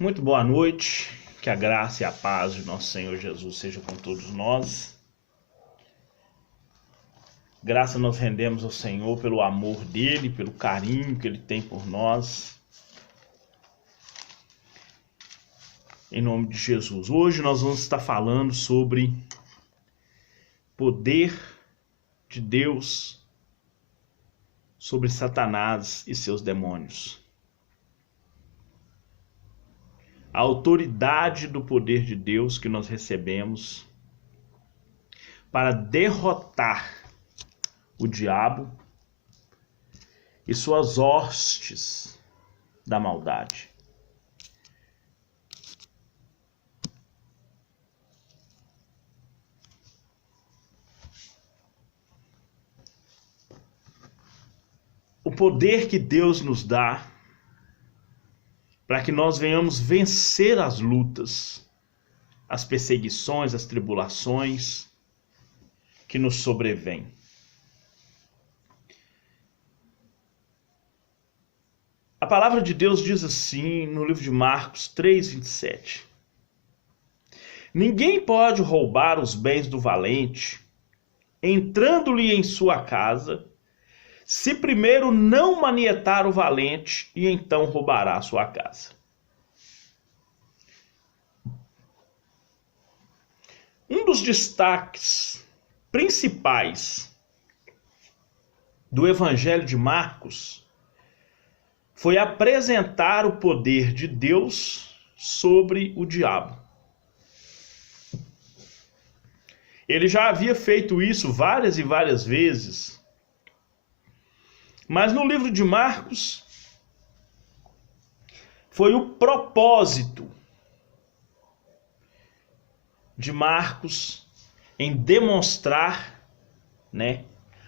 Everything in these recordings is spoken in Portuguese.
Muito boa noite, que a graça e a paz de nosso Senhor Jesus seja com todos nós. Graça nós rendemos ao Senhor pelo amor dele, pelo carinho que ele tem por nós. Em nome de Jesus. Hoje nós vamos estar falando sobre poder de Deus sobre Satanás e seus demônios. A autoridade do poder de Deus que nós recebemos para derrotar o diabo e suas hostes da maldade. O poder que Deus nos dá para que nós venhamos vencer as lutas, as perseguições, as tribulações que nos sobrevêm. A palavra de Deus diz assim no livro de Marcos 3:27. Ninguém pode roubar os bens do valente, entrando-lhe em sua casa, se primeiro não manietar o valente, e então roubará a sua casa. Um dos destaques principais do Evangelho de Marcos foi apresentar o poder de Deus sobre o diabo. Ele já havia feito isso várias e várias vezes. Mas no livro de Marcos, foi o propósito de Marcos em demonstrar,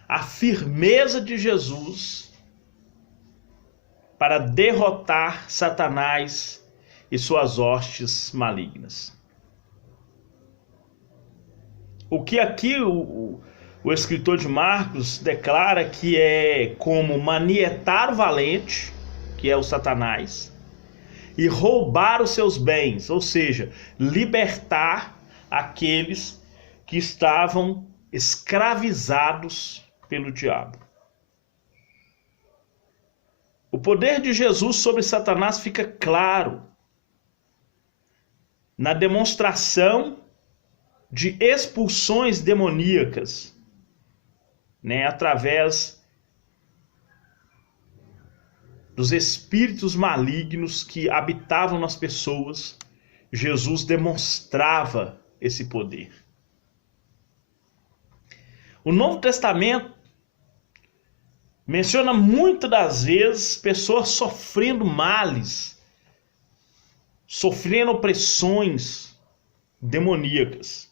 a firmeza de Jesus para derrotar Satanás e suas hostes malignas. O que aqui o escritor de Marcos declara que é como manietar o valente, que é o Satanás, e roubar os seus bens, ou seja, libertar aqueles que estavam escravizados pelo diabo. O poder de Jesus sobre Satanás fica claro na demonstração de expulsões demoníacas, através dos espíritos malignos que habitavam nas pessoas. Jesus demonstrava esse poder. O Novo Testamento menciona muitas das vezes pessoas sofrendo males, sofrendo opressões demoníacas.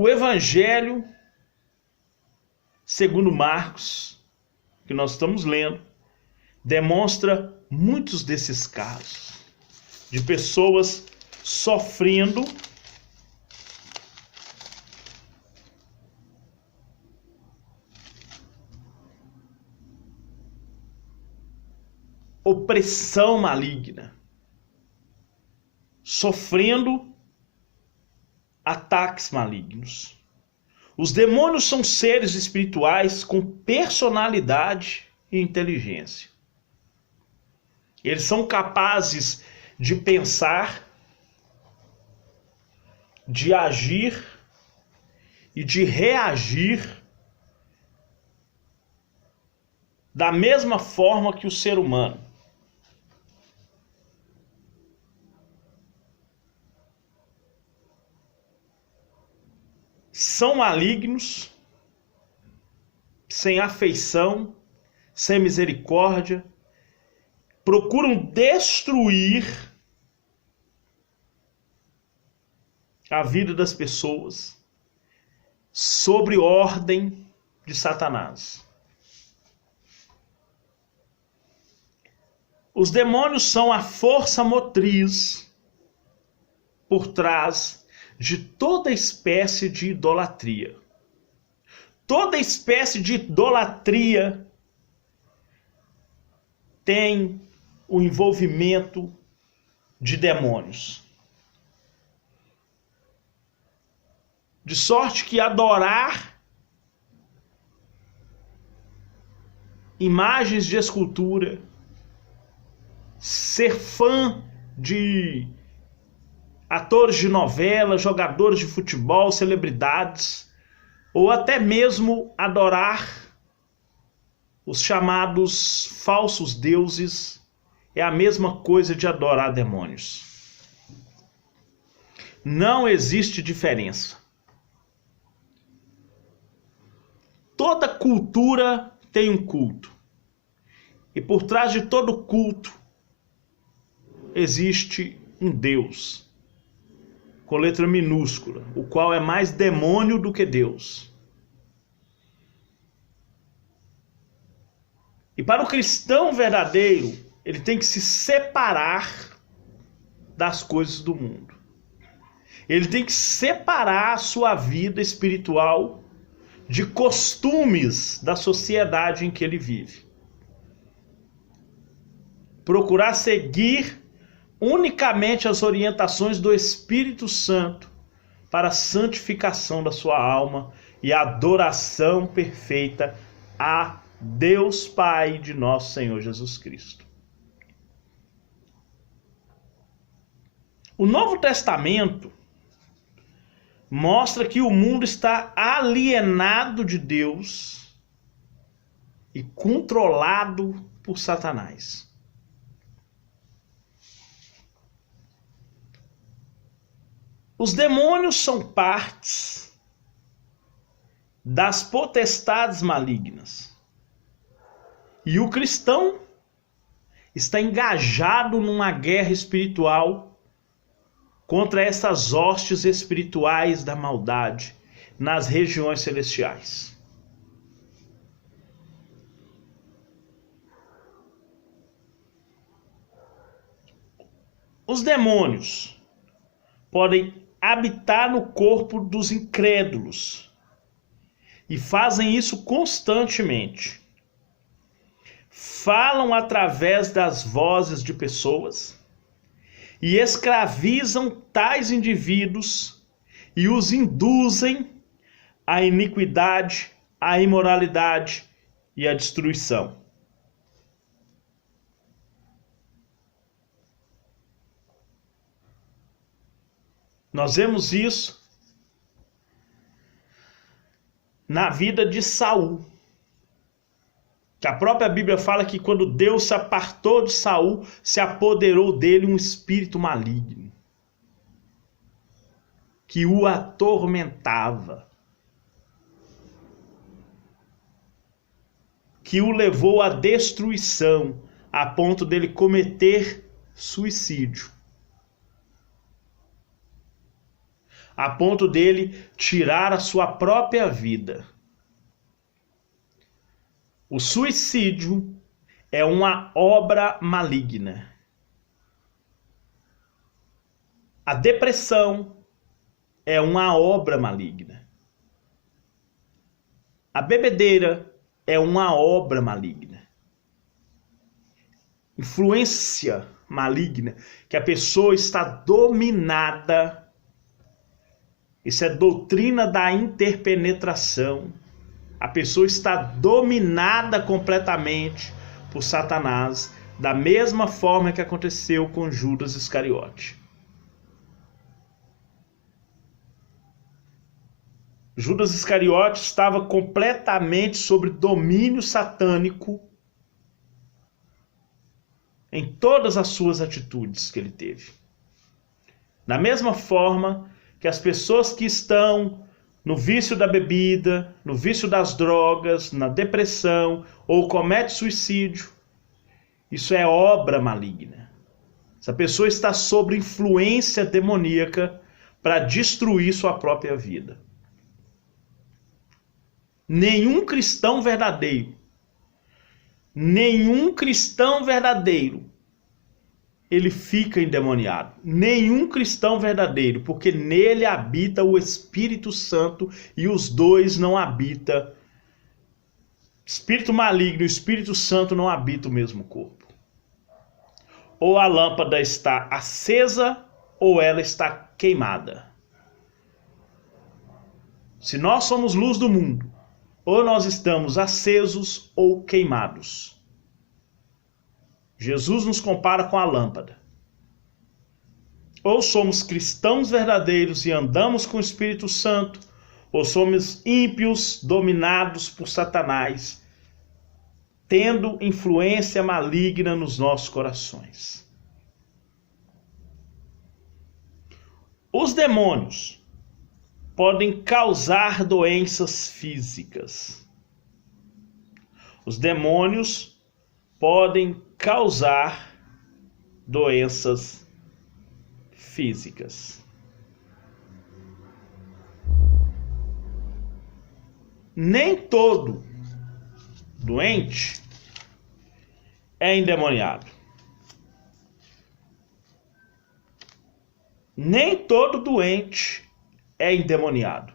O Evangelho, segundo Marcos, que nós estamos lendo, demonstra muitos desses casos de pessoas sofrendo opressão maligna, sofrendo ataques malignos. Os demônios são seres espirituais com personalidade e inteligência. Eles são capazes de pensar, de agir e de reagir da mesma forma que o ser humano. São malignos, sem afeição, sem misericórdia, procuram destruir a vida das pessoas sob ordem de Satanás. Os demônios são a força motriz por trás de toda espécie de idolatria. Toda espécie de idolatria tem o envolvimento de demônios. De sorte que adorar imagens de escultura, ser fã de atores de novela, jogadores de futebol, celebridades, ou até mesmo adorar os chamados falsos deuses, é a mesma coisa de adorar demônios. Não existe diferença. Toda cultura tem um culto. E por trás de todo culto existe um Deus, com letra minúscula, o qual é mais demônio do que Deus. E para o cristão verdadeiro, ele tem que se separar das coisas do mundo. Ele tem que separar a sua vida espiritual de costumes da sociedade em que ele vive. Procurar seguir unicamente as orientações do Espírito Santo para a santificação da sua alma e a adoração perfeita a Deus Pai de nosso Senhor Jesus Cristo. O Novo Testamento mostra que o mundo está alienado de Deus e controlado por Satanás. Os demônios são partes das potestades malignas. E o cristão está engajado numa guerra espiritual contra essas hostes espirituais da maldade nas regiões celestiais. Os demônios podem habitar no corpo dos incrédulos e fazem isso constantemente. Falam através das vozes de pessoas e escravizam tais indivíduos e os induzem à iniquidade, à imoralidade e à destruição. Nós vemos isso na vida de Saul. Que a própria Bíblia fala que quando Deus se apartou de Saul, se apoderou dele um espírito maligno, que o atormentava, que o levou à destruição, a ponto dele cometer suicídio, a ponto dele tirar a sua própria vida. O suicídio é uma obra maligna. A depressão é uma obra maligna. A bebedeira é uma obra maligna. Influência maligna, que a pessoa está dominada. Isso é doutrina da interpenetração. A pessoa está dominada completamente por Satanás, da mesma forma que aconteceu com Judas Iscariote. Judas Iscariote estava completamente sob domínio satânico em todas as suas atitudes que ele teve. Da mesma forma que as pessoas que estão no vício da bebida, no vício das drogas, na depressão ou comete suicídio, isso é obra maligna. Essa pessoa está sob influência demoníaca para destruir sua própria vida. Nenhum cristão verdadeiro, ele fica endemoniado. Nenhum cristão verdadeiro, porque nele habita o Espírito Santo e os dois não habitam. Espírito maligno e Espírito Santo não habitam o mesmo corpo. ou a lâmpada está acesa ou ela está queimada. Se nós somos luz do mundo, ou nós estamos acesos ou queimados. Jesus nos compara com a lâmpada. Ou somos cristãos verdadeiros e andamos com o Espírito Santo, ou somos ímpios dominados por Satanás, tendo influência maligna nos nossos corações. Os demônios podem causar doenças físicas. Os demônios podem causar doenças físicas. Nem todo doente é endemoniado. Nem todo doente é endemoniado.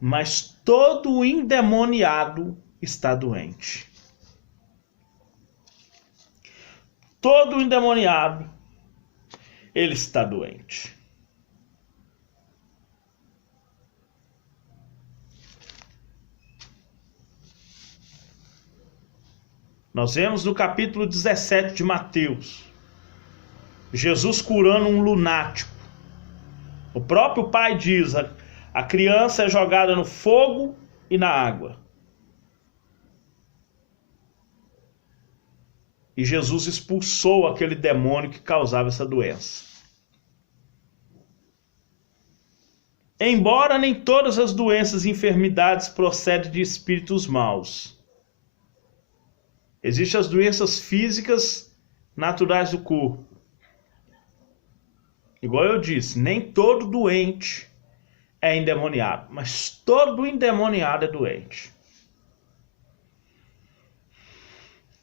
Mas todo endemoniado está doente. Todo endemoniado, ele está doente. Nós vemos no capítulo 17 de Mateus, Jesus curando um lunático. O próprio pai diz, a criança é jogada no fogo e na água. E Jesus expulsou aquele demônio que causava essa doença. Embora nem todas as doenças e enfermidades procedem de espíritos maus, existem as doenças físicas naturais do corpo. Igual eu disse, nem todo doente é endemoniado, mas todo endemoniado é doente.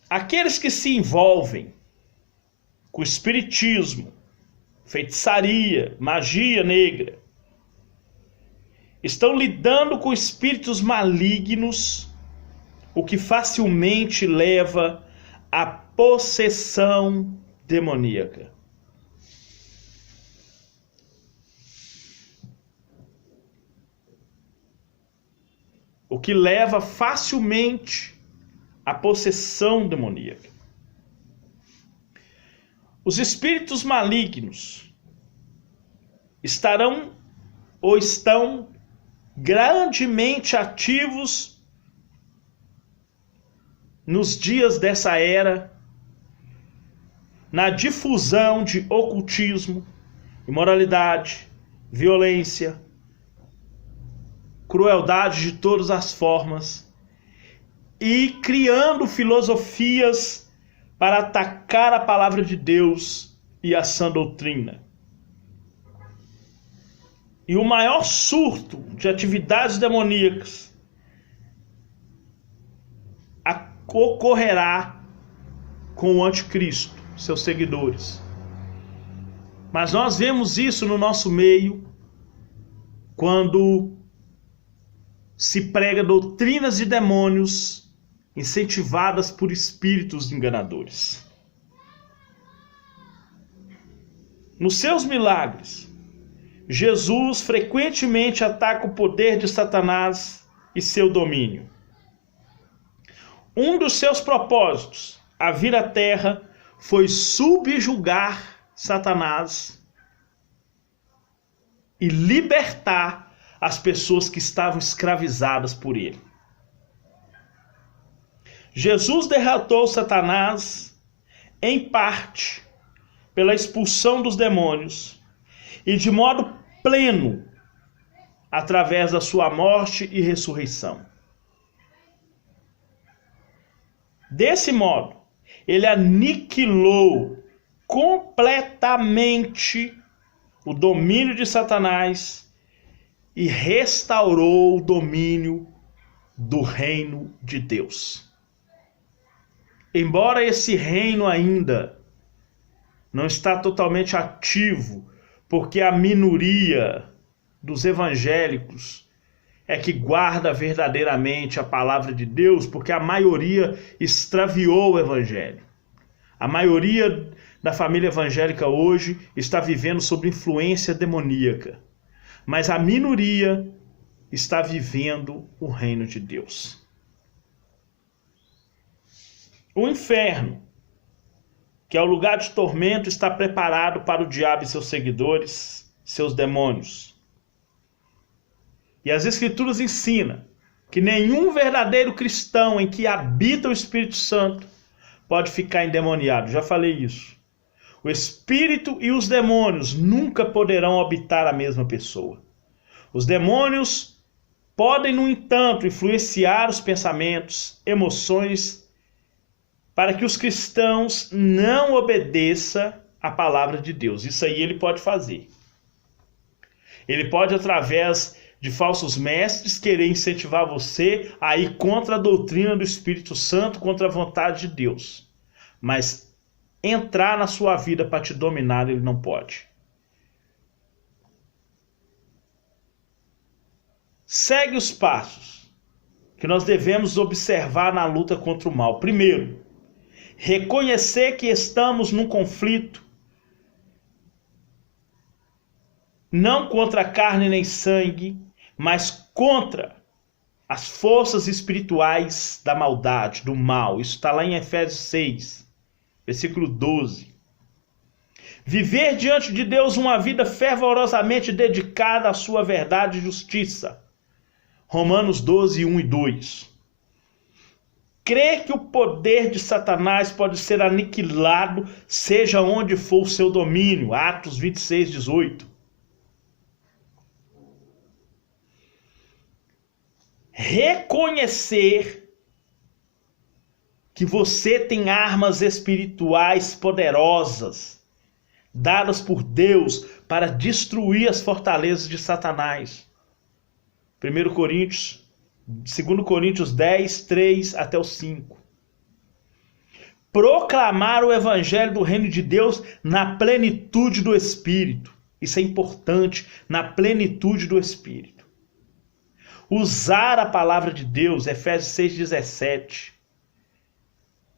Aqueles que se envolvem com espiritismo, feitiçaria, magia negra, estão lidando com espíritos malignos, o que facilmente leva à possessão demoníaca. O que leva facilmente à possessão demoníaca. Os espíritos malignos estarão ou estão grandemente ativos nos dias dessa era, na difusão de ocultismo, imoralidade, violência, crueldade de todas as formas e criando filosofias para atacar a palavra de Deus e a sã doutrina. E o maior surto de atividades demoníacas ocorrerá com o anticristo, seus seguidores. Mas nós vemos isso no nosso meio quando se prega doutrinas de demônios incentivadas por espíritos enganadores. Nos seus milagres, Jesus frequentemente ataca o poder de Satanás e seu domínio. Um dos seus propósitos a vir à Terra foi subjugar Satanás e libertar as pessoas que estavam escravizadas por ele. Jesus derrotou Satanás, em parte, pela expulsão dos demônios e de modo pleno, através da sua morte e ressurreição. Desse modo, ele aniquilou completamente o domínio de Satanás e restaurou o domínio do reino de Deus. Embora esse reino ainda não está totalmente ativo, porque a minoria dos evangélicos é que guarda verdadeiramente a palavra de Deus, porque a maioria extraviou o evangelho. A maioria da família evangélica hoje está vivendo sob influência demoníaca, mas a minoria está vivendo o reino de Deus. O inferno, que é o lugar de tormento, está preparado para o diabo e seus seguidores, seus demônios. E as Escrituras ensinam que nenhum verdadeiro cristão em que habita o Espírito Santo pode ficar endemoniado. Já falei isso. O Espírito e os demônios nunca poderão habitar a mesma pessoa. Os demônios podem, no entanto, influenciar os pensamentos, emoções, para que os cristãos não obedeçam à palavra de Deus. Isso aí ele pode fazer. Ele pode, através de falsos mestres, querer incentivar você a ir contra a doutrina do Espírito Santo, contra a vontade de Deus. Mas entrar na sua vida para te dominar, ele não pode. Segue os passos que nós devemos observar na luta contra o mal. Primeiro, reconhecer que estamos num conflito, não contra carne nem sangue, mas contra as forças espirituais da maldade, do mal. Isso está lá em Efésios 6, versículo 12. Viver diante de Deus uma vida fervorosamente dedicada à sua verdade e justiça. Romanos 12, 1 e 2. Crer que o poder de Satanás pode ser aniquilado, seja onde for o seu domínio. Atos 26, 18. Reconhecer que você tem armas espirituais poderosas, dadas por Deus para destruir as fortalezas de Satanás. 2 Coríntios 10, 3 até o 5. Proclamar o evangelho do reino de Deus na plenitude do Espírito. Isso é importante, na plenitude do Espírito. Usar a palavra de Deus, Efésios 6, 17.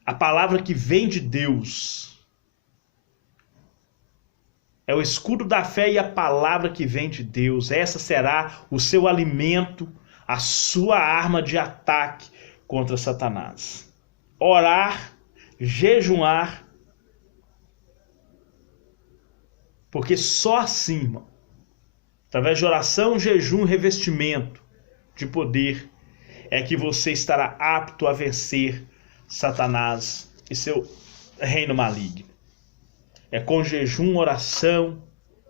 A palavra que vem de Deus. É o escudo da fé e a palavra que vem de Deus. Essa será o seu alimento, a sua arma de ataque contra Satanás. Orar, jejuar, porque só assim, irmão, através de oração, jejum e revestimento de poder, é que você estará apto a vencer Satanás e seu reino maligno. É com jejum, oração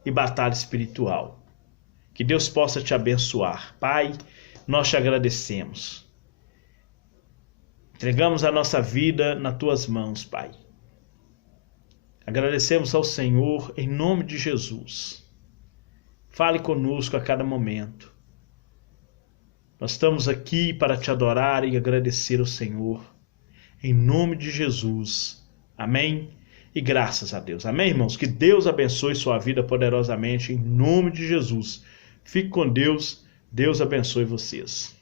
e batalha espiritual. Que Deus possa te abençoar. Pai, nós te agradecemos. Entregamos a nossa vida nas tuas mãos, Pai. Agradecemos ao Senhor em nome de Jesus. Fale conosco a cada momento. Nós estamos aqui para te adorar e agradecer ao Senhor. Em nome de Jesus. Amém? E graças a Deus. Amém, irmãos? Que Deus abençoe sua vida poderosamente em nome de Jesus. Fique com Deus. Deus abençoe vocês.